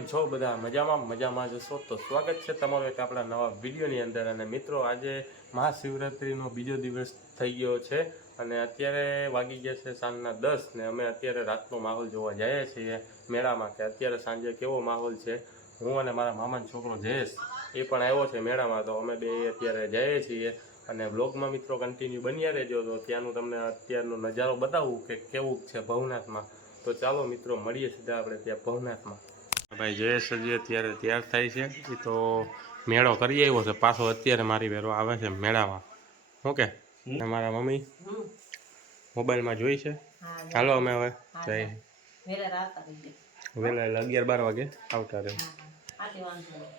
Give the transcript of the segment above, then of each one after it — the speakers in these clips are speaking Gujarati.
કેમ છો બધા? મજામાં મજામાં જશો તો સ્વાગત છે તમારું એક આપણા નવા વિડીયોની અંદર. અને મિત્રો, આજે મહાશિવરાત્રિનો બીજો દિવસ થઈ ગયો છે અને અત્યારે વાગી ગયા છે સાંજના દસ ને અમે અત્યારે રાતનો માહોલ જોવા જઈએ છીએ મેળામાં કે અત્યારે સાંજે કેવો માહોલ છે? હું અને મારા મામાનો છોકરો જયેશ, એ પણ આવ્યો છે મેળામાં. તો અમે બે અત્યારે જઈએ છીએ અને બ્લોગમાં મિત્રો કન્ટિન્યુ બન્યા રહેજો. તો ત્યાંનું તમને અત્યારનો નજારો બતાવું કે કેવું છે ભવનાથમાં. તો ચાલો મિત્રો, મળીએ સીધા આપણે ત્યાં ભવનાથમાં. ભાઈ જયેશ હજી અત્યારે તૈયાર થાય છે. એ તો મેળો કરી આવ્યો છે. પાછો અત્યારે મારી વેરો આવે છે મેળામાં. ઓકે મારા મમ્મી મોબાઈલમાં જોઈ છે. ચાલો અમે હવે જઈએ વહેલા એટલે અગિયાર બાર વાગે આવતા રહે. આટલી વાંધો નહીં.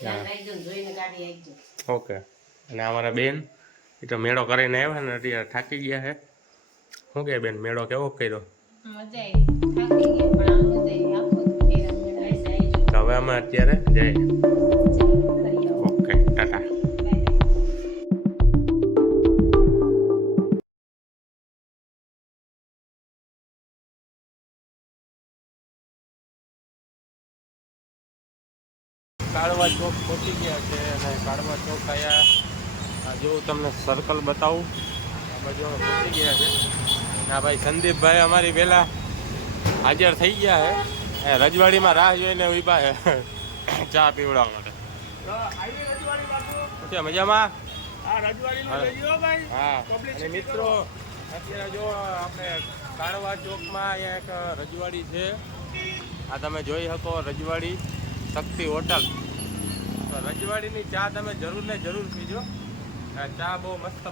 ધ્યાન રાખજો ને જોઈને ગાડી આપજો ઓકે. અને અમારા બેન એ તો મેળો કરીને આવ્યા ને અત્યારે થાકી ગયા છે. શું કે બેન મેળો કેવો કર્યો? મજા આવી. અમે અત્યારે જઈએ જય. Okay tata. કાળવા ચોક પહોંચી ગયા છે અને કાળવા ચોક આયા. આ જો તમને સર્કલ બતાવું. આ બાજુ પહોંચી ગયા છે. ના ભાઈ સંદીપભાઈ અમારી પહેલાં હાજર થઈ ગયા છે. એ રજવાડીમાં રાહ જોઈને ઊભા છે ચા પીવડાવવા માટે. છે મજામાં? હા. મિત્રો અત્યારે જો આપણે કાળવા ચોકમાં એક રજવાડી છે. આ તમે જોઈ શકો રજવાડી શક્તિ હોટલ. તો રજવાડીની ચા તમે જરૂર ને જરૂર પીજો. આ ચા બહુ મસ્ત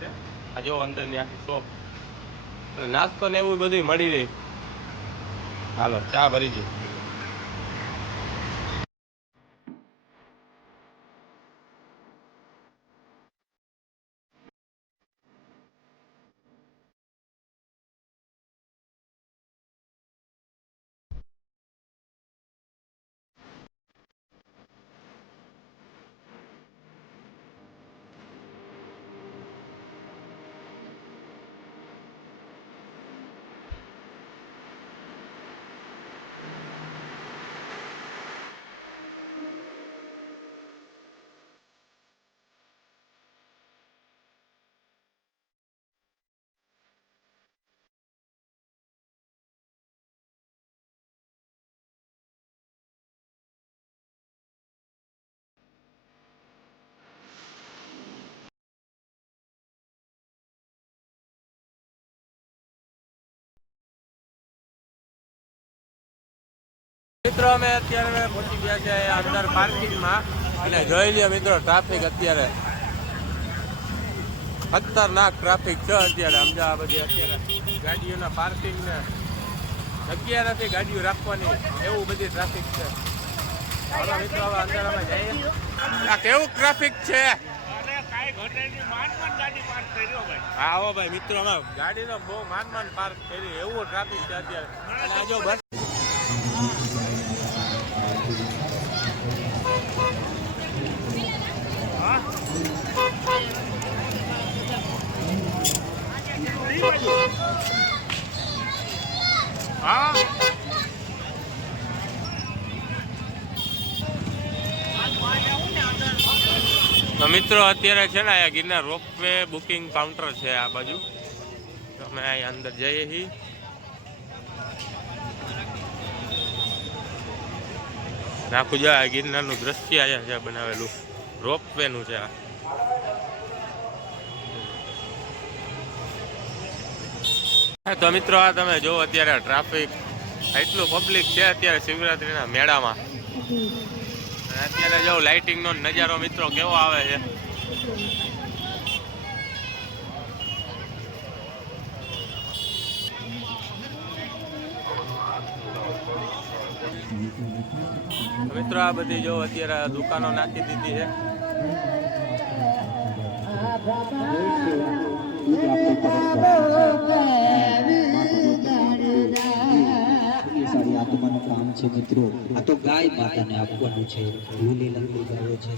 છે. આ જો અંદરની આખી શોપ નાસ્તો ને એવું બધું મળી રહી. હાલો ચા ભરી દો મિત્રો અમે અત્યારે પહોંચી ગયા છે અંદર પાર્કિંગમાં. અને જોઈ લ્યો મિત્રો ટ્રાફિક અત્યારે ખતરનાક ટ્રાફિક છે અત્યારે. અમદાવાદ બધી અત્યારે ગાડીઓના પાર્કિંગ ને જગ્યા નથી ગાડીઓ રાખવાની. એવું બધી ટ્રાફિક છે. ચાલો મિત્રો હવે અંદર અમે જઈએ. આ કેવું ટ્રાફિક છે? હા હો ભાઈ મિત્રો અમે ગાડીનો બહુ માન માન પાર્ક કરી. એવું ટ્રાફિક છે અત્યારે. જો બસ હા મિત્રો, અત્યારે છે ને અહીંયા ગિરનાર રોપવે બુકિંગ કાઉન્ટર છે આ બાજુ. અમે અહીંયા અંદર જઈએ છીએ. નાખું જો આ ગિરનારનું દ્રશ્ય અહીંયા છે બનાવેલું. રોપવેનું છે આ. તો મિત્રો આ તમે જો અત્યારે ટ્રાફિક એટલું પબ્લિક છે અત્યારે શિવરાત્રીના મેળામાં. અત્યારે જો લાઇટિંગ નો નજારો મિત્રો કેવો આવે છે. મિત્રો આ બધી જો અત્યારે દુકાનો નાખી દીધી છે. સારી આત્માનું કામ છે મિત્રો. આ તો ગાય માતાને આપવાનું છે. લીલી લંબી ગાયો છે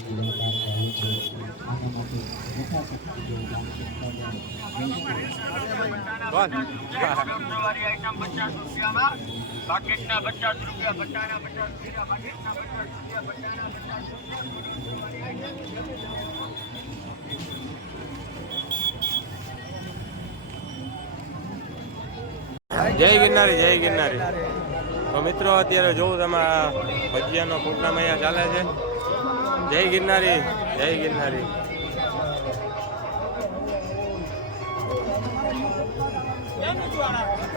જય ગિરનારી જય ગિરનારી. તો મિત્રો, અત્યારે જોઉં તમે ભજીયાનો પ્રોગ્રામ અહીંયા ચાલે છે. જય ગિરનારી જય ગિરનારી.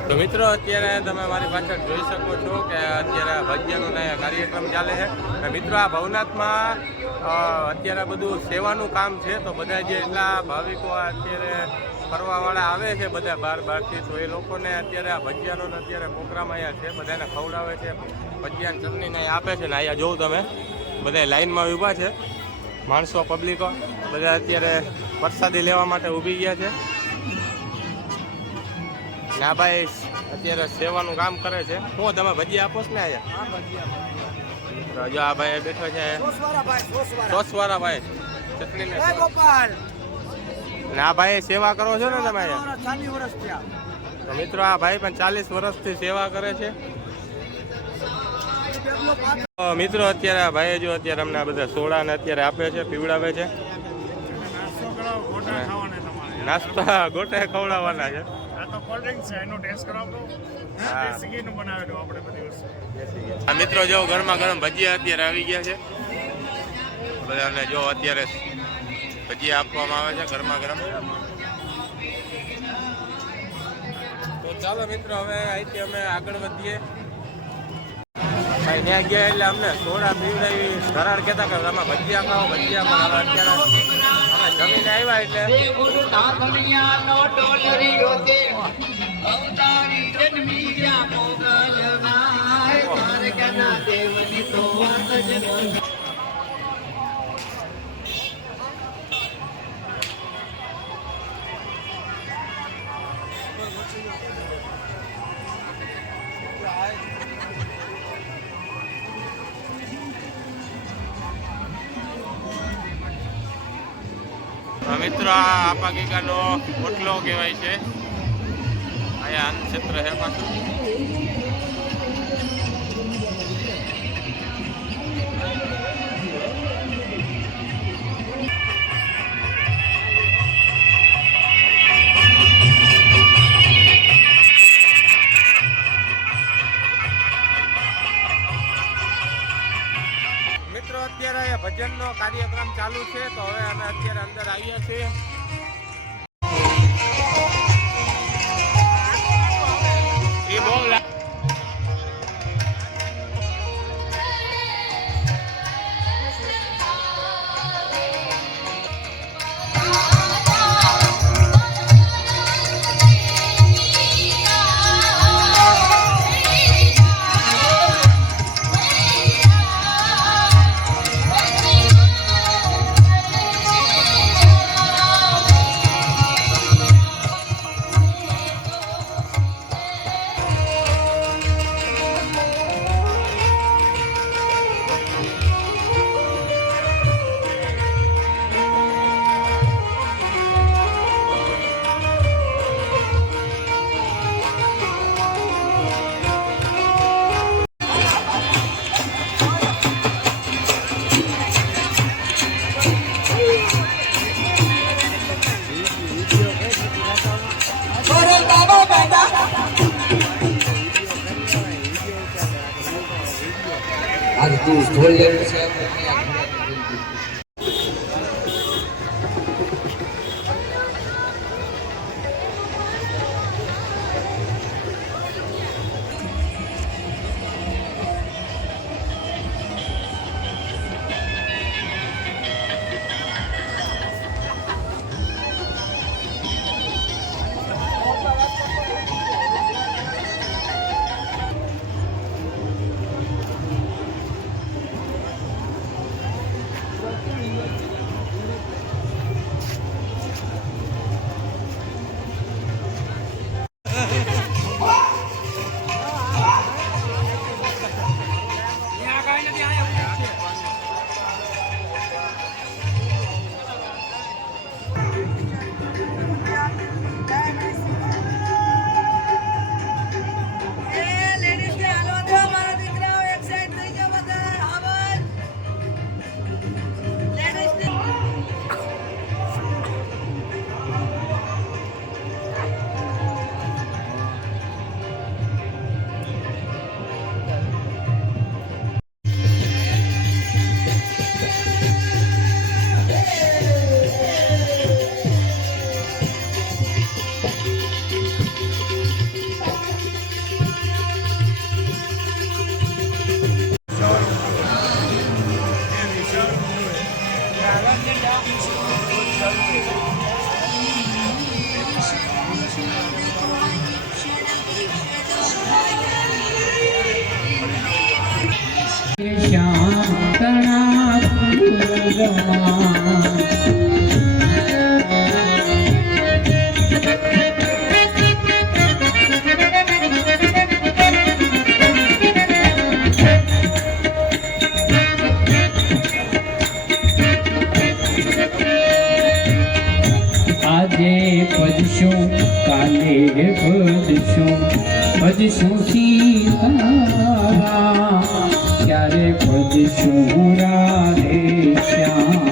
તો મિત્રો, અત્યારે તમે મારી પાછળ જોઈ શકો છો કે અત્યારે ભજીયાનો કાર્યક્રમ ચાલે છે. અને મિત્રો, આ ભવનાથમાં અત્યારે બધું સેવાનું કામ છે, તો બધા જે એટલા ભાવિકો અત્યારે ફરવાવાળા આવે છે બધા બાર બારથી તો એ લોકોને અત્યારે આ ભજીયાનો અત્યારે પ્રોગ્રામ અહીંયા છે બધાને ખવડાવે છે ભજીયાની ચટણીને અહીંયા આપે છે ને અહીંયા જોઉં તમે. બધા લાઈનમાં ઊભા છે માણસો પબ્લિકો બધા અત્યારે પ્રસાદી લેવા માટે ઊભી ગયા છે. ને ભાઈ અત્યારે સેવાનું કામ કરે છે. શું તમે ભજીયા આપો છો ને અહીંયા? જો આ ભાઈ બેઠો છે. સોસવાળા ભાઈ ચટણી ને ને આ ભાઈ સેવા કરો છો ને તમે તો મિત્રો આ ભાઈ પણ ચાલીસ વર્ષથી સેવા કરે છે. મિત્રો અત્યારે આ ભાઈ જો અત્યારે અમને આ બધા સોડા ને અત્યારે આપે છે પીવડાવે છે. નાસ્તા ગોટે ખવડાવવાના છે. આ તો કોલ્ડ ડ્રિંક છે એનો ટેસ્ટ કરાવો હા. દેશી ઘીનું બનાવેલું આપણે બધી વસ્તુ. આ મિત્રો જો ગરમા ગરમ ભજીયા અત્યારે આવી ગયા છે. બધાને જો અત્યારે ભજીયા આપવામાં આવે છે ગરમા ગરમ. તો ચાલો મિત્રો, હવે અહીંથી અમે આગળ વધીએ. ભાઈ, ત્યાં ગયા એટલે અમને સોડા પીવડાવી ધરાડ કહેતા કે આમાં ભજીયા ખાઓ, ભજીયા હવે અત્યારે અમે જમીને આવ્યા એટલે. મિત્રો આ આપા ગીગાનો ઓટલો કહેવાય છે. અહીંયા અન્નક્ષેત્ર છે પાછું. આજ તું ઢોલ લેવું છે. ભજશું સીતારા ક્યારે ખોજશું રાધે શ્યામ?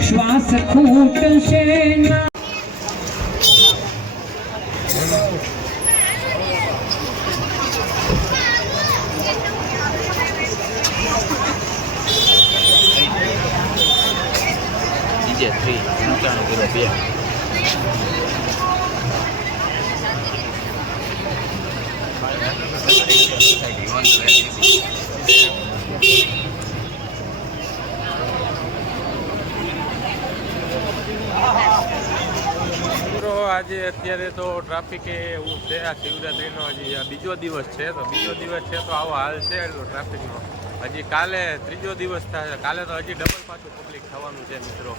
શ્વાસ ખૂટશે ડીજે થ્રી પંચાણું કિલો બે મિત્રો આજે અત્યારે તો ટ્રાફિક એવું છે, આ શિવરાત્રીનો હજી આ બીજો દિવસ છે, તો બીજો દિવસ છે તો આવો હાલ છે એટલો ટ્રાફિકનો હજી કાલે ત્રીજો દિવસ થશે કાલે તો હજી ડબલ પાછું પબ્લિક થવાનું છે મિત્રો.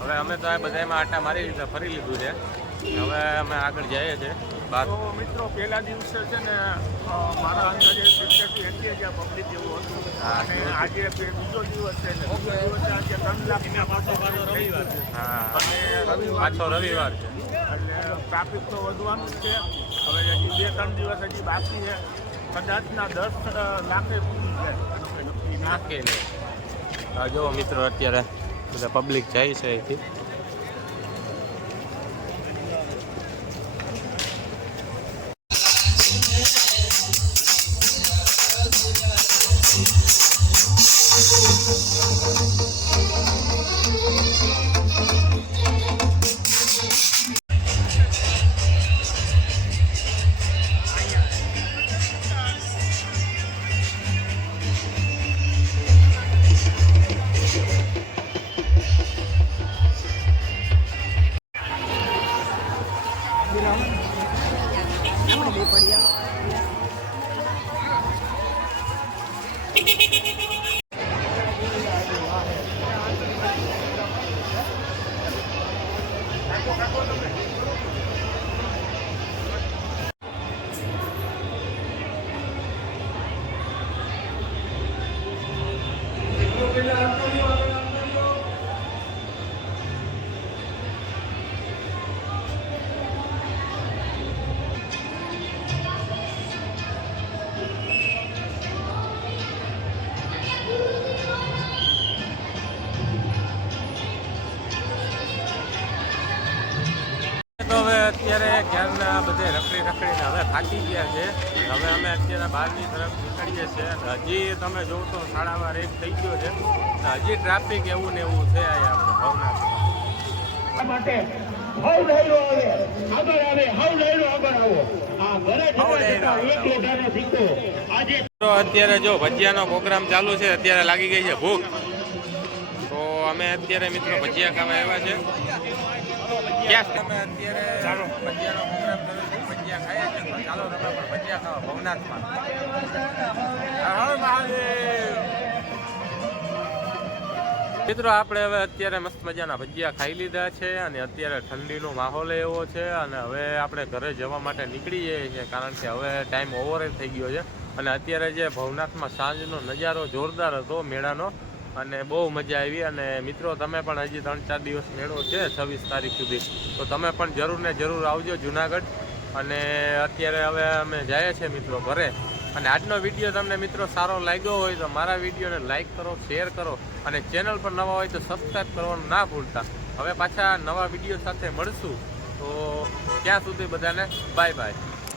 હવે અમે તો આ બધામાં આટા મારી લીધા, ફરી લીધું છે. હવે અમે આગળ જઈએ છીએ. બાર તો મિત્રો પહેલા દિવસે છે ને મારા અંદાજે સિત્તેરથી એસી હજાર પબ્લિક જેવું હતું. અને આજે બીજો દિવસ છે ને બીજો દિવસે આજે ત્રણ લાખ પાછો રવિવાર છે. અને પાછો રવિવાર છે. એટલે ટ્રાફિક તો વધવાનું જ છે. હવે હજી બે ત્રણ દિવસ હજી બાકી છે. કદાચના દસ લાખે નાખી જો મિત્રો અત્યારે બધા પબ્લિક જાય છે અહીંથી. તો અત્યારે ક્યારના બધે રખડી રખડીને હવે થાકી ગયા છે. હવે અમે અત્યારે બહારની તરફ નીકળીએ છીએ. હજી તમે જોવો તો શાળામાં રેક થઈ ગયો છે. હજી ટ્રાફિક એવું ને એવું છે આપણે ભવનાથ. માટે હાવ ડાયરો આવે. આગળ આવે હાવ ડાયરો આગળ આવો. આ ઘરે હાવ જતા ડાયરો જતા એક લોટાનો સિક્કો. આજે તો અત્યારે જો ભજીયાનો પ્રોગ્રામ ચાલુ છે અત્યારે લાગી ગઈ છે ભૂખ. તો અમે અત્યારે મિત્રો ભજીયા ખાવા આવ્યા છે. ક્યાં છે? અમે અત્યારે ચાલો. ભજીયાનો પ્રોગ્રામ કર્યો છે ભજીયા ખાઈએ છે ચાલો તમે પણ ભજીયા ખાવા ભવનાથમાં. હર હર મહાદેવ. મિત્રો આપણે હવે અત્યારે મસ્ત મજાના ભજીયા ખાઈ લીધા છે અને અત્યારે ઠંડીનો માહોલ એવો છે અને હવે આપણે ઘરે જવા માટે નીકળી જઈએ છીએ કારણ કે હવે ટાઈમ ઓવર થઈ ગયો છે. અને અત્યારે જે ભવનાથમાં સાંજનો નજારો જોરદાર હતો મેળાનો અને બહુ મજા આવી. અને મિત્રો, તમે પણ હજી ત્રણ ચાર દિવસ મેળો છે છવ્વીસ તારીખ સુધી. તો તમે પણ જરૂર ને જરૂર આવજો જુનાગઢ. અને અત્યારે હવે અમે જઈએ છીએ મિત્રો ઘરે. અને આજનો વીડિયો તમને મિત્રો સારો લાગ્યો હોય તો મારા વિડીયોને લાઇક કરો, શેર કરો. અને ચેનલ પર નવા હોય તો સબસ્ક્રાઈબ કરવાનું ના ભૂલતા. હવે પાછા નવા વીડિયો સાથે મળશું. તો ત્યાં સુધી બધાને બાય બાય.